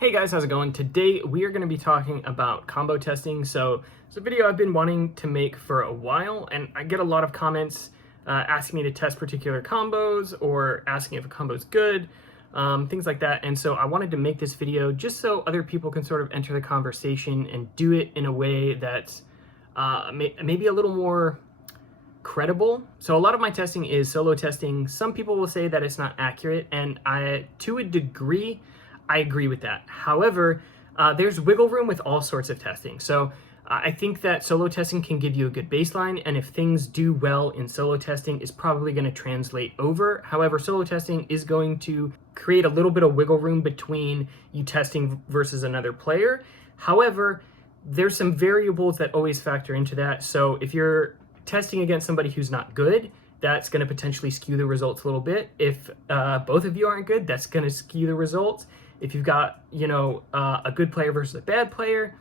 Hey guys, how's it going? Today we are going to be talking about combo testing. So it's a video I've been wanting to make for a while, and I get a lot of comments asking me to test particular combos or asking if a combo is good, things like that. And so I wanted to make this video just so other people can sort of enter the conversation and do it in a way that's maybe a little more credible. So a lot of my testing is solo testing. Some people will say that it's not accurate, and to a degree, I agree with that. However, there's wiggle room with all sorts of testing. So I think that solo testing can give you a good baseline, and if things do well in solo testing, is probably going to translate over. However, solo testing is going to create a little bit of wiggle room between you testing versus another player. However, there's some variables that always factor into that. So if you're testing against somebody who's not good, that's going to potentially skew the results a little bit. If both of you aren't good, that's going to skew the results. If you've got, a good player versus a bad player,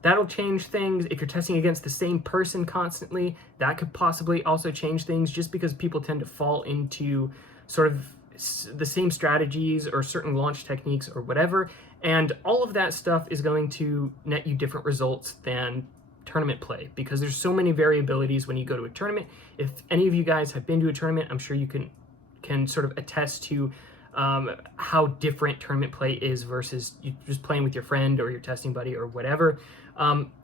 that'll change things. If you're testing against the same person constantly, that could possibly also change things, just because people tend to fall into sort of the same strategies or certain launch techniques or whatever. And all of that stuff is going to net you different results than tournament play, because there's so many variabilities when you go to a tournament. If any of you guys have been to a tournament, I'm sure you can sort of attest to how different tournament play is versus you just playing with your friend or your testing buddy or whatever.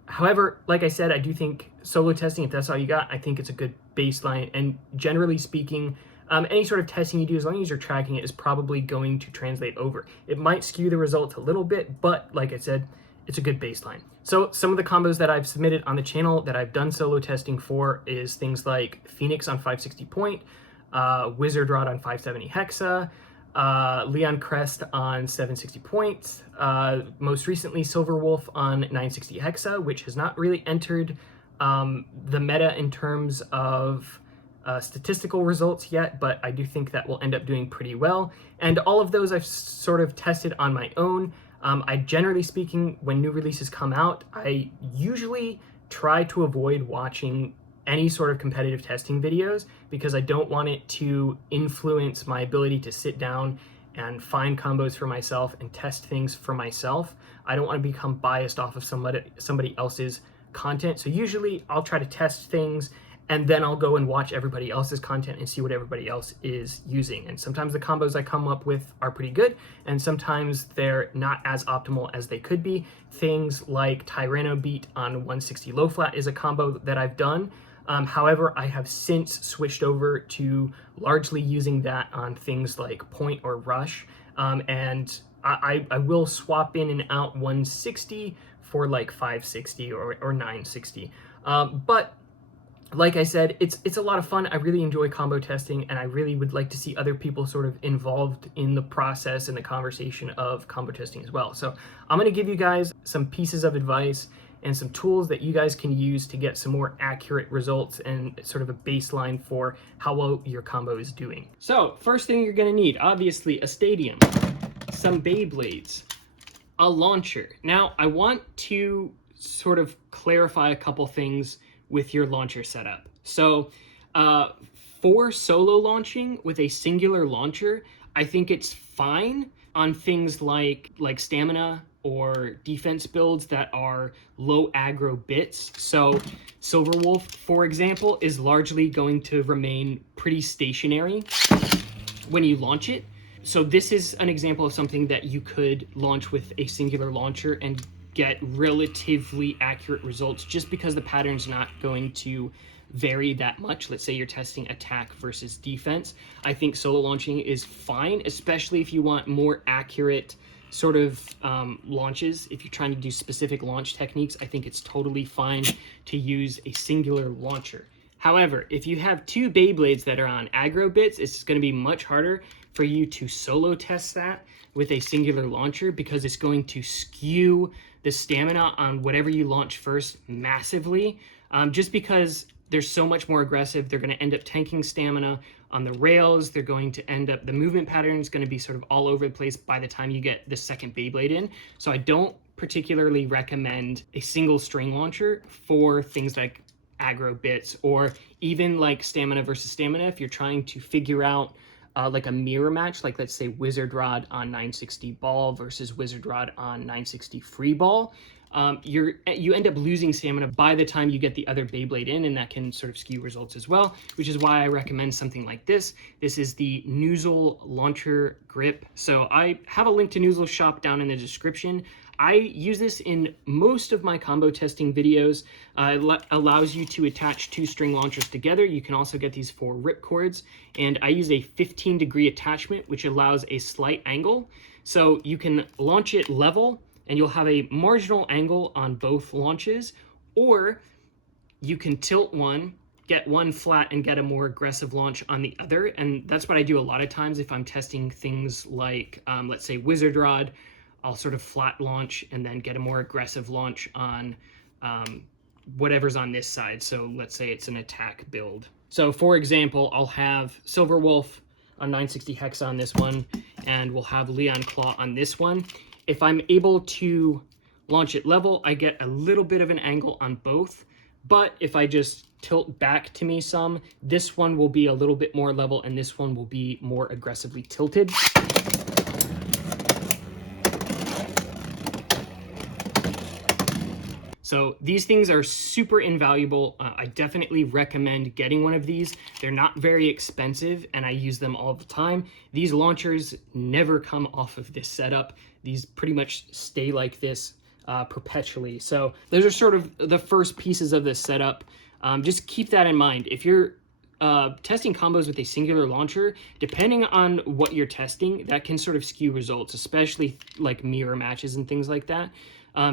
However, like I said, I do think solo testing, if that's all you got, I think it's a good baseline. And generally speaking, any sort of testing you do, as long as you're tracking it, is probably going to translate over. It might skew the results a little bit, but like I said, it's a good baseline. So some of the combos that I've submitted on the channel that I've done solo testing for is things like Phoenix on 560 point, Wizard Rod on 570 hexa, Leon Crest on 760 points, most recently Silver Wolf on 960 hexa, which has not really entered the meta in terms of statistical results yet, but I do think that will end up doing pretty well. And all of those I've sort of tested on my own. I generally speaking, when new releases come out, I usually try to avoid watching any sort of competitive testing videos, because I don't want it to influence my ability to sit down and find combos for myself and test things for myself. I don't want to become biased off of somebody else's content. So usually I'll try to test things, and then I'll go and watch everybody else's content and see what everybody else is using. And sometimes the combos I come up with are pretty good, and sometimes they're not as optimal as they could be. Things like Tyranno Beat on 160 low flat is a combo that I've done. However, I have since switched over to largely using that on things like point or rush, and I will swap in and out 160 for like 560 or 960. But like I said, it's a lot of fun. I really enjoy combo testing, and I really would like to see other people sort of involved in the process and the conversation of combo testing as well. So I'm going to give you guys some pieces of advice and some tools that you guys can use to get some more accurate results and sort of a baseline for how well your combo is doing. So first thing you're going to need, obviously, a stadium, some Beyblades, a launcher. Now I want to sort of clarify a couple things with your launcher setup. So for solo launching with a singular launcher, I think it's fine on things like stamina or defense builds that are low aggro bits. So Silver Wolf, for example, is largely going to remain pretty stationary when you launch it. So this is an example of something that you could launch with a singular launcher and get relatively accurate results, just because the pattern's not going to vary that much. Let's say you're testing attack versus defense. I think solo launching is fine, especially if you want more accurate sort of launches. If you're trying to do specific launch techniques, I think it's totally fine to use a singular launcher. However, if you have two Beyblades that are on aggro bits, it's going to be much harder for you to solo test that with a singular launcher, because it's going to skew the stamina on whatever you launch first massively, just because they're so much more aggressive. They're going to end up tanking stamina on the rails. They're going to end up, the movement pattern is going to be sort of all over the place by the time you get the second Beyblade in. So I don't particularly recommend a single string launcher for things like aggro bits, or even like stamina versus stamina. If you're trying to figure out like a mirror match, like let's say Wizard Rod on 960 ball versus Wizard Rod on 960 free ball, you end up losing stamina by the time you get the other Beyblade in, and that can sort of skew results as well, which is why I recommend something like this. This is the Noozle Launcher Grip. So I have a link to Noozle's shop down in the description. I use this in most of my combo testing videos. It allows you to attach 2 string launchers together. You can also get these for rip cords, and I use a 15-degree attachment, which allows a slight angle. So you can launch it level, and you'll have a marginal angle on both launches, or you can tilt one, get one flat, and get a more aggressive launch on the other. And that's what I do a lot of times if I'm testing things like, let's say Wizard Rod. I'll sort of flat launch and then get a more aggressive launch on whatever's on this side. So let's say it's an attack build. So for example, I'll have Silver Wolf on 960 hex on this one, and we'll have Leon Claw on this one. If I'm able to launch it level, I get a little bit of an angle on both. But if I just tilt back to me some, this one will be a little bit more level and this one will be more aggressively tilted. So these things are super invaluable. I definitely recommend getting one of these. They're not very expensive and I use them all the time. These launchers never come off of this setup. These pretty much stay like this perpetually. So those are sort of the first pieces of this setup. Just keep that in mind. If you're testing combos with a singular launcher, depending on what you're testing, that can sort of skew results, especially like mirror matches and things like that.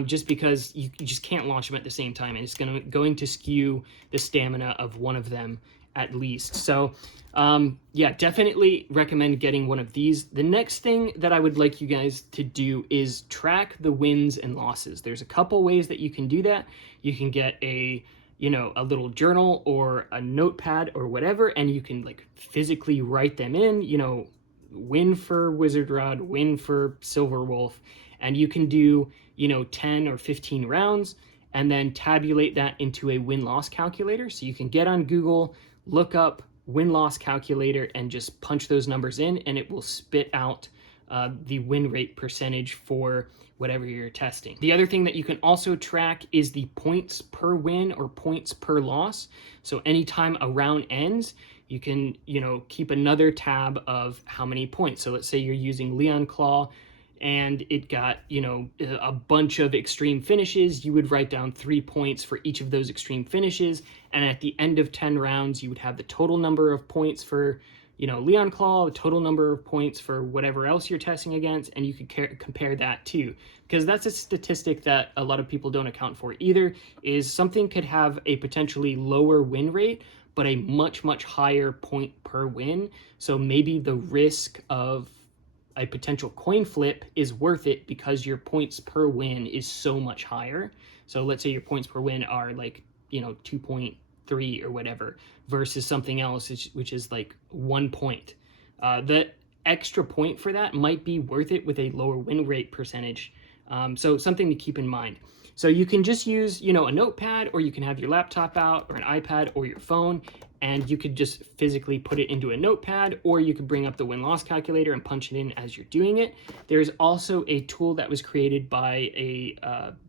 Just because you just can't launch them at the same time, and it's going to skew the stamina of one of them at least. So yeah, definitely recommend getting one of these. The next thing that I would like you guys to do is track the wins and losses. There's a couple ways that you can do that. You can get a little journal or a notepad or whatever, and you can like physically write them in, win for Wizard Rod, win for Silver Wolf, and you can do 10 or 15 rounds and then tabulate that into a win-loss calculator. So you can get on Google, look up win-loss calculator and just punch those numbers in, and it will spit out the win rate percentage for whatever you're testing. The other thing that you can also track is the points per win or points per loss. So anytime a round ends, you can keep another tab of how many points. So let's say you're using Leon Claw and it got, a bunch of extreme finishes. You would write down 3 points for each of those extreme finishes. And at the end of 10 rounds, you would have the total number of points for, Leon Claw, the total number of points for whatever else you're testing against. And you could compare that too, because that's a statistic that a lot of people don't account for either, is something could have a potentially lower win rate, but a much, much higher point per win. So maybe the risk of a potential coin flip is worth it because your points per win is so much higher. So let's say your points per win are like, 2.3 or whatever versus something else, which is like 1 point. The extra point for that might be worth it with a lower win rate percentage. So something to keep in mind. So you can just use, a notepad, or you can have your laptop out or an iPad or your phone, and you could just physically put it into a notepad, or you could bring up the win-loss calculator and punch it in as you're doing it. There's also a tool that was created by a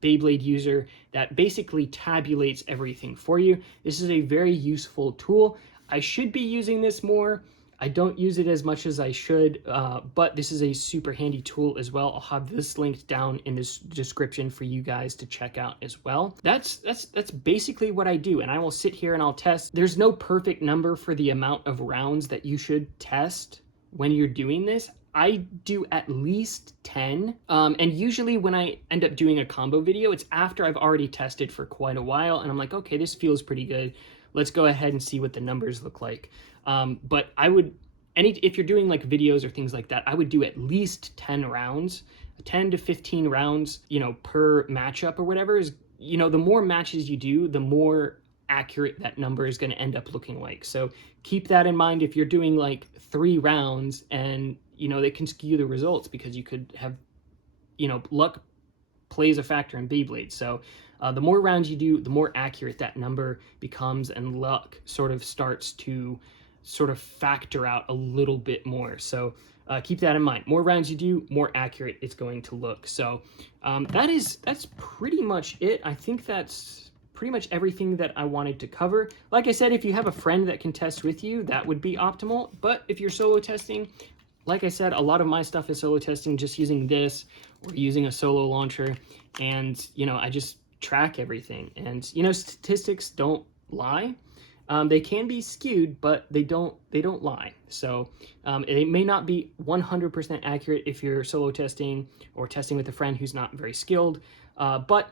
Beyblade user that basically tabulates everything for you. This is a very useful tool. I should be using this more. I don't use it as much as I should, but this is a super handy tool as well. I'll have this linked down in this description for you guys to check out as well. That's basically what I do, and I will sit here and I'll test. There's no perfect number for the amount of rounds that you should test when you're doing this. I do at least 10, and usually when I end up doing a combo video, it's after I've already tested for quite a while, and I'm like, okay, this feels pretty good. Let's go ahead and see what the numbers look like. But I would, if you're doing like videos or things like that, I would do at least 10 rounds, 10 to 15 rounds, per matchup or whatever. Is, the more matches you do, the more accurate that number is going to end up looking like. So keep that in mind if you're doing like 3 rounds, and, they can skew the results because you could have, luck plays a factor in Beyblade. So the more rounds you do, the more accurate that number becomes, and luck sort of starts to sort of factor out a little bit more. So keep that in mind. More rounds you do, more accurate it's going to look. So that's pretty much it. I think that's pretty much everything that I wanted to cover. Like I said, if you have a friend that can test with you, that would be optimal. But if you're solo testing, like I said, a lot of my stuff is solo testing, just using this or using a solo launcher. And, you know, I just track everything. And, you know, statistics don't lie. They can be skewed, but they don't lie. So it may not be 100% accurate if you're solo testing or testing with a friend who's not very skilled, but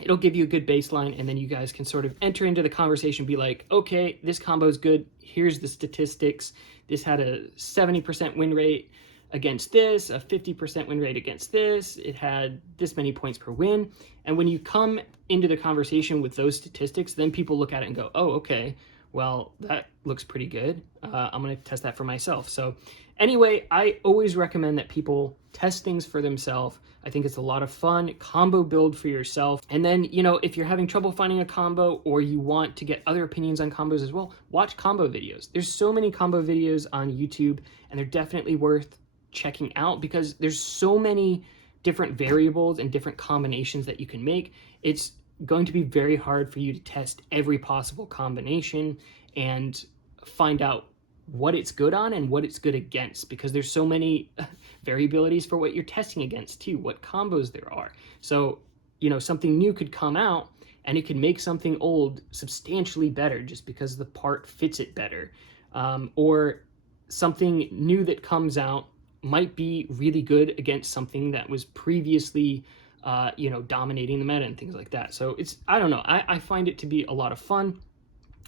it'll give you a good baseline, and then you guys can sort of enter into the conversation, be like, okay, this combo is good. Here's the statistics. This had a 70% win rate against this, a 50% win rate against this. It had this many points per win. And when you come into the conversation with those statistics, then people look at it and go, oh, okay, well, that looks pretty good. I'm going to test that for myself. So anyway, I always recommend that people test things for themselves. I think it's a lot of fun. Combo build for yourself. And then, you know, if you're having trouble finding a combo or you want to get other opinions on combos as well, watch combo videos. There's so many combo videos on YouTube, and they're definitely worth checking out because there's so many different variables and different combinations that you can make. It's going to be very hard for you to test every possible combination and find out what it's good on and what it's good against, because there's so many variabilities for what you're testing against too, what combos there are. So, you know, something new could come out and it could make something old substantially better just because the part fits it better. Or something new that comes out might be really good against something that was previously you know, dominating the meta and things like that. So it's, I don't know, I find it to be a lot of fun,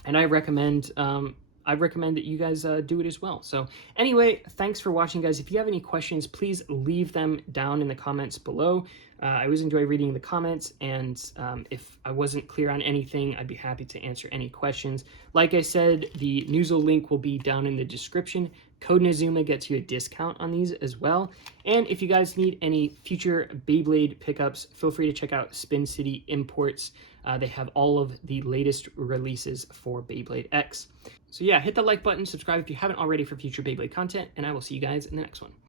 and I recommend that you guys do it as well. So anyway, thanks for watching, guys. If you have any questions, please leave them down in the comments below. I always enjoy reading the comments, and if I wasn't clear on anything, I'd be happy to answer any questions. Like I said, the Noozle link will be down in the description. Code Nazuma gets you a discount on these as well. And if you guys need any future Beyblade pickups, feel free to check out Spin City Imports. They have all of the latest releases for Beyblade X. So yeah, hit the like button, subscribe if you haven't already for future Beyblade content, and I will see you guys in the next one.